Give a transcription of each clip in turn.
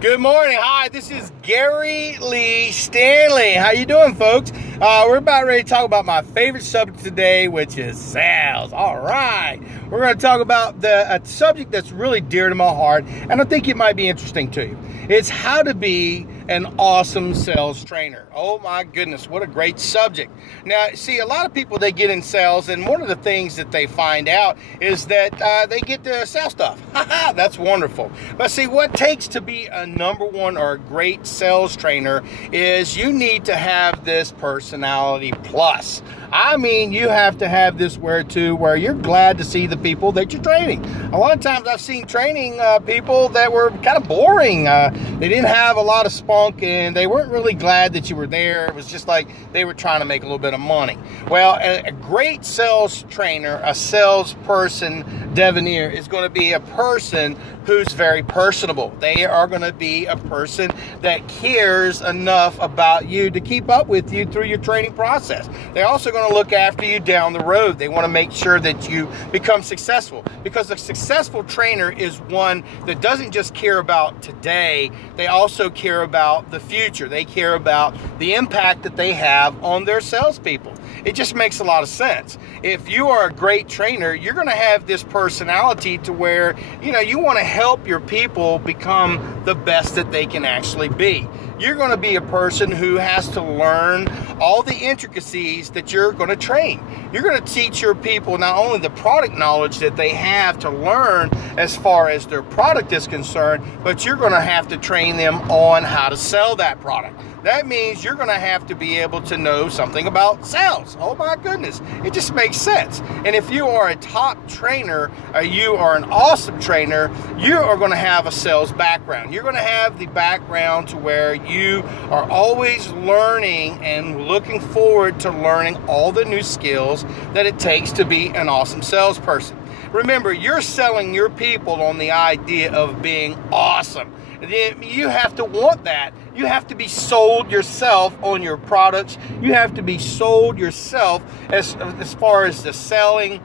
Good morning. Hi, this is Gary Lee Stanley. How you doing, folks? We're about ready to talk about my favorite subject today, which is sales. All right. We're going to talk about a subject that's really dear to my heart, and I think it might be interesting to you. It's how to be an awesome sales trainer. Oh my goodness, what a great subject. Now, see, a lot of people, they get in sales, and one of the things that they find out is that they get to sell stuff. That's wonderful. But see, what takes to be a #1 or a great sales trainer is you need to have this personality plus. I mean, you have to have this where you're glad to see the people that you're training. A lot of times I've seen training people that were kind of boring. They didn't have a lot of spunk, and they weren't really glad that you were there. It was just like they were trying to make a little bit of money. Well, a great sales trainer, a salesperson, Devenir, is going to be a person who's very personable. They are going to be a person that cares enough about you to keep up with you through your training process. They're also going to look after you down the road. They want to make sure that you become successful, because a successful trainer is one that doesn't just care about today, they also care about the future. They care about the impact that they have on their salespeople. It just makes a lot of sense. If you are a great trainer, you're going to have this personality to where, you want to help your people become the best that they can actually be. You're going to be a person who has to learn all the intricacies that you're going to train. You're going to teach your people not only the product knowledge that they have to learn as far as their product is concerned, but you're going to have to train them on how to sell that product. That means you're going to have to be able to know something about sales. Oh my goodness, it just makes sense. And if you are a top trainer, you are an awesome trainer, you are going to have a sales background. You're going to have the background to where you are always learning and looking forward to learning all the new skills that it takes to be an awesome salesperson. Remember, you're selling your people on the idea of being awesome. You have to want that. You have to be sold yourself on your products. You have to be sold yourself as far as the selling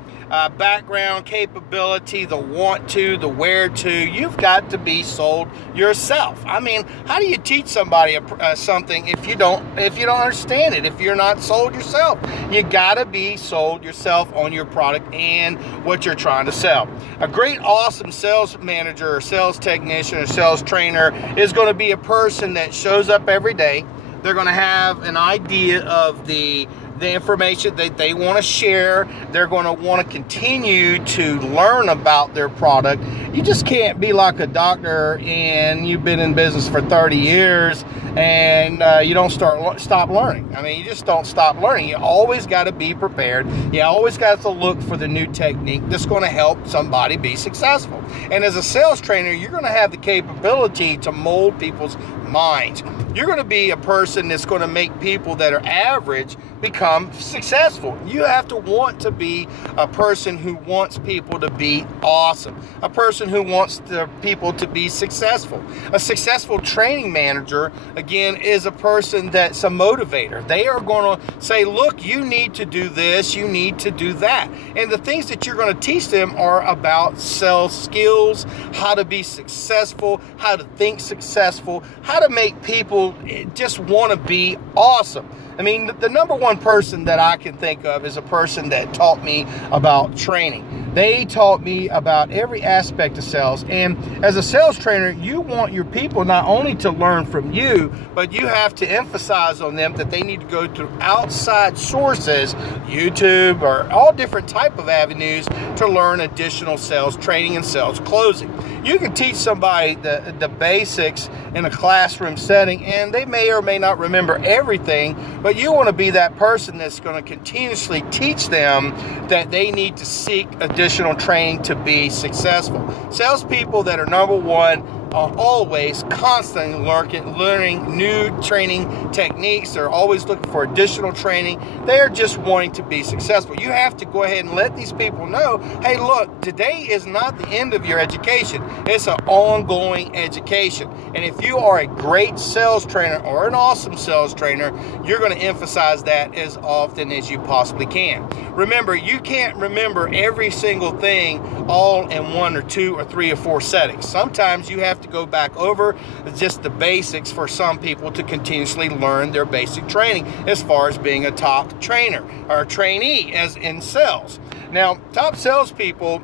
background, capability, the want to, the where to. You've got to be sold yourself. I mean, how do you teach somebody something if you don't understand it? If you're not sold yourself, you got to be sold yourself on your product and what you're trying to sell. A great, awesome sales manager or sales technician or sales trainer is going to be a person that shows up every day. They're going to have an idea of the information that they want to share. They're going to want to continue to learn about their product. You just can't be like a doctor and you've been in business for 30 years and you don't stop learning. I mean, you just don't stop learning. You always got to be prepared. You always got to look for the new technique that's going to help somebody be successful. And as a sales trainer, you're going to have the capability to mold people's minds. You're going to be a person that's going to make people that are average become successful. You have to want to be a person who wants people to be awesome, a person who wants the people to be successful. A successful training manager, again, is a person that's a motivator. They are going to say, look, you need to do this, you need to do that. And the things that you're going to teach them are about sales skills, how to be successful, how to think successful, how to make people just want to be awesome. I mean, the #1 person that I can think of is a person that taught me about training. They taught me about every aspect of sales. And as a sales trainer, you want your people not only to learn from you, but you have to emphasize on them that they need to go through outside sources, YouTube or all different type of avenues, to learn additional sales training and sales closing. You can teach somebody the basics in a classroom setting, and they may or may not remember everything, but you want to be that person that's going to continuously teach them that they need to seek additional training to be successful. Salespeople that are #1 are always constantly learning new training techniques. They're always looking for additional training. They are just wanting to be successful. You have to go ahead and let these people know, hey, look, today is not the end of your education. It's an ongoing education. And if you are a great sales trainer or an awesome sales trainer, you're going to emphasize that as often as you possibly can. Remember, you can't remember every single thing all in 1 or 2 or 3 or 4 settings. Sometimes you have to to go back over just the basics for some people to continuously learn their basic training as far as being a top trainer or trainee as in sales. Now, top salespeople,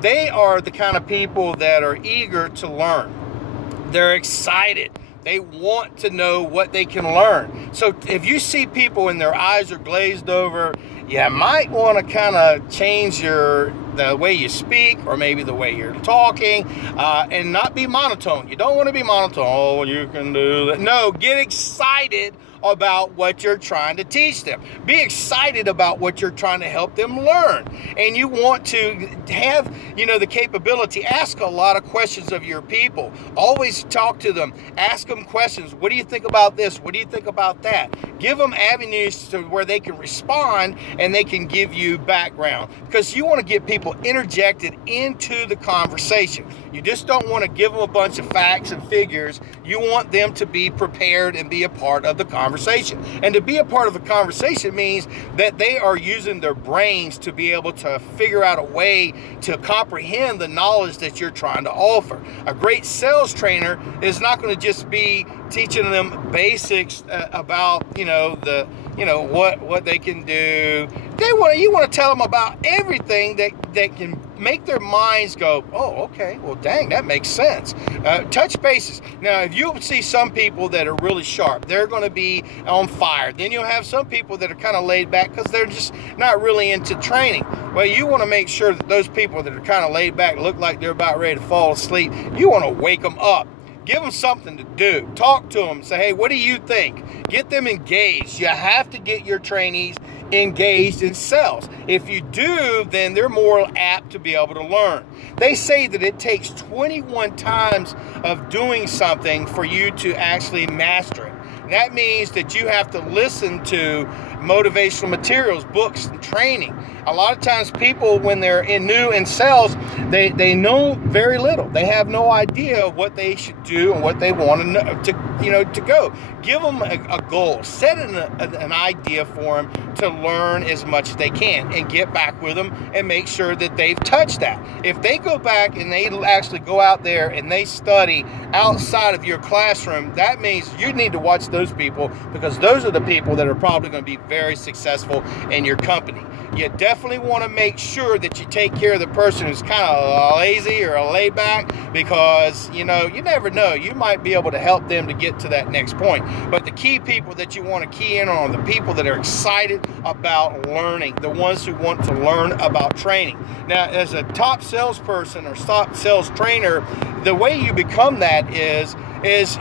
they are the kind of people that are eager to learn. They're excited. They want to know what they can learn. So if you see people and their eyes are glazed over, you might want to kind of change the way you speak, or maybe the way you're talking, and not be monotone. You don't want to be monotone. Oh, you can do that. No, get excited about what you're trying to teach them. Be excited about what you're trying to help them learn. And you want to have, the capability. Ask a lot of questions of your people. Always talk to them. Ask them questions. What do you think about this? What do you think about that? Give them avenues to where they can respond and they can give you background, because you want to get people interjected into the conversation. You just don't want to give them a bunch of facts and figures. You want them to be prepared and be a part of the conversation. And to be a part of the conversation means that they are using their brains to be able to figure out a way to comprehend the knowledge that you're trying to offer. A great sales trainer is not going to just be teaching them basics about what they can do. You want to tell them about everything that can make their minds go, oh, okay, well, dang, that makes sense. Touch bases. Now, if you see some people that are really sharp, they're going to be on fire. Then you'll have some people that are kind of laid back because they're just not really into training. Well, you want to make sure that those people that are kind of laid back, look like they're about ready to fall asleep, you want to wake them up. Give them something to do. Talk to them. Say, hey, what do you think? Get them engaged. You have to get your trainees engaged in sales. If you do, then they're more apt to be able to learn. They say that it takes 21 times of doing something for you to actually master it. That means that you have to listen to motivational materials, books, and training. A lot of times people, when they're new in sales, they know very little. They have no idea what they should do and what they want to know, to go. Give them a goal. Set an idea for them to learn as much as they can, and get back with them and make sure that they've touched that. If they go back and they actually go out there and they study outside of your classroom, that means you need to watch those people, because those are the people that are probably going to be very successful in your company. You definitely want to make sure that you take care of the person who's kind of lazy or laid back, because you never know, you might be able to help them to get to that next point. But the key people that you want to key in on are the people that are excited about learning, the ones who want to learn about training. Now, as a top salesperson or top sales trainer, the way you become that is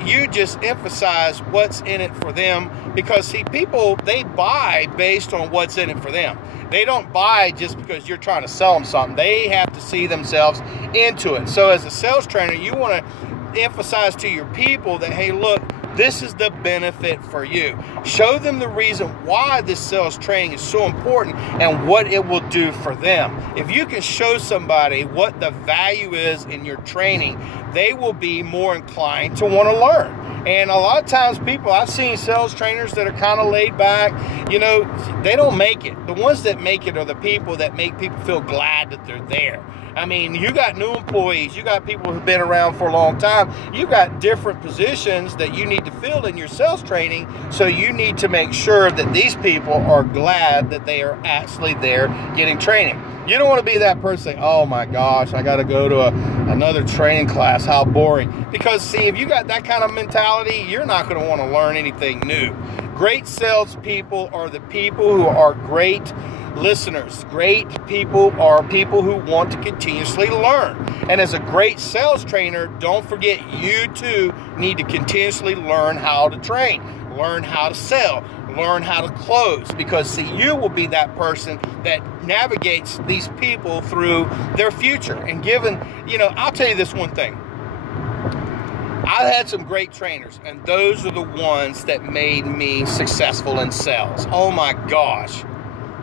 you just emphasize what's in it for them, because see, people, they buy based on what's in it for them. They don't buy just because you're trying to sell them something. They have to see themselves into it. So as a sales trainer, you want to emphasize to your people that, hey, look, this is the benefit for you. Show them the reason why this sales training is so important and what it will do for them. If you can show somebody what the value is in your training, they will be more inclined to want to learn. And a lot of times people, I've seen sales trainers that are kind of laid back, they don't make it. The ones that make it are the people that make people feel glad that they're there. I mean, you got new employees, you got people who've been around for a long time, you got different positions that you need to fill in your sales training, so you need to make sure that these people are glad that they are actually there getting training. You don't want to be that person saying, oh my gosh, I got to go to another training class, how boring. Because see, if you got that kind of mentality, you're not going to want to learn anything new. Great salespeople are the people who are great listeners. Great people are people who want to continuously learn. And as a great sales trainer, don't forget, you too need to continuously learn how to train, learn how to sell, learn how to close, because see, you will be that person that navigates these people through their future. And I'll tell you this one thing. I've had some great trainers, and those are the ones that made me successful in sales. Oh my gosh.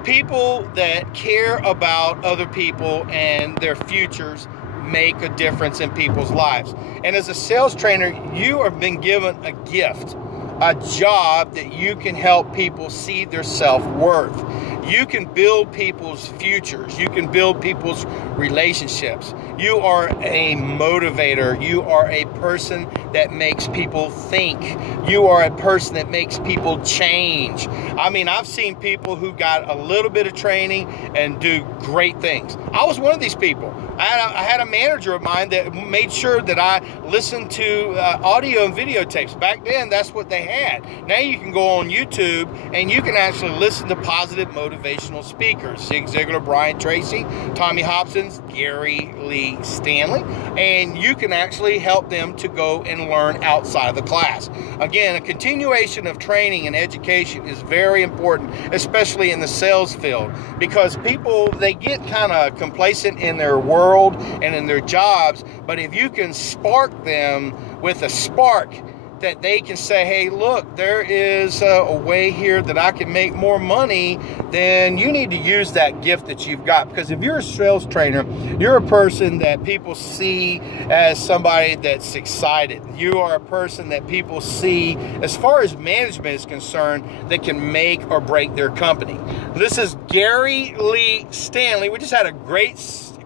People that care about other people and their futures make a difference in people's lives. And as a sales trainer, you have been given a gift, a job that you can help people see their self-worth. You can build people's futures. You can build people's relationships. You are a motivator. You are a person that makes people think. You are a person that makes people change. I mean, I've seen people who got a little bit of training and do great things. I was one of these people. I had a manager of mine that made sure that I listened to audio and videotapes. Back then, that's what they had. Now you can go on YouTube and you can actually listen to positive motivational speakers. Zig Ziglar, Brian Tracy, Tommy Hobson, Gary Lee Stanley, and you can actually help them to go and learn outside of the class. Again, a continuation of training and education is very important, especially in the sales field, because people, they get kind of complacent in their world and in their jobs, but if you can spark them with a spark that they can say, hey, look, there is a way here that I can make more money, then you need to use that gift that you've got. Because if you're a sales trainer, you're a person that people see as somebody that's excited. You are a person that people see, as far as management is concerned, that can make or break their company. This is Gary Lee Stanley. We just had a great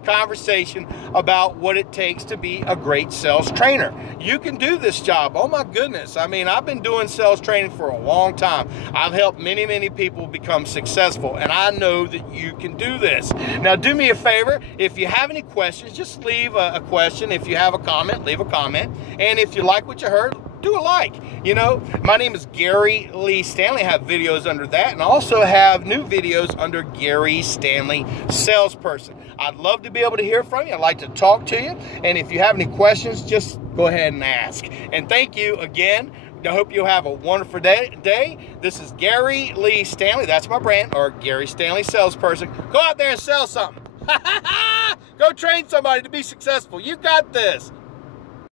conversation about what it takes to be a great sales trainer. You can do this job. Oh my goodness. I mean, I've been doing sales training for a long time. I've helped many, many people become successful, and I know that you can do this. Now, do me a favor. If you have any questions, just leave a question. If you have a comment, leave a comment. And if you like what you heard, do a like. You know, my name is Gary Lee Stanley. I have videos under that, and I also have new videos under Gary Stanley Salesperson. I'd love to be able to hear from you. I'd like to talk to you. And if you have any questions, just go ahead and ask. And thank you again. I hope you have a wonderful day. This is Gary Lee Stanley. That's my brand, or Gary Stanley Salesperson. Go out there and sell something. Go train somebody to be successful. You got this.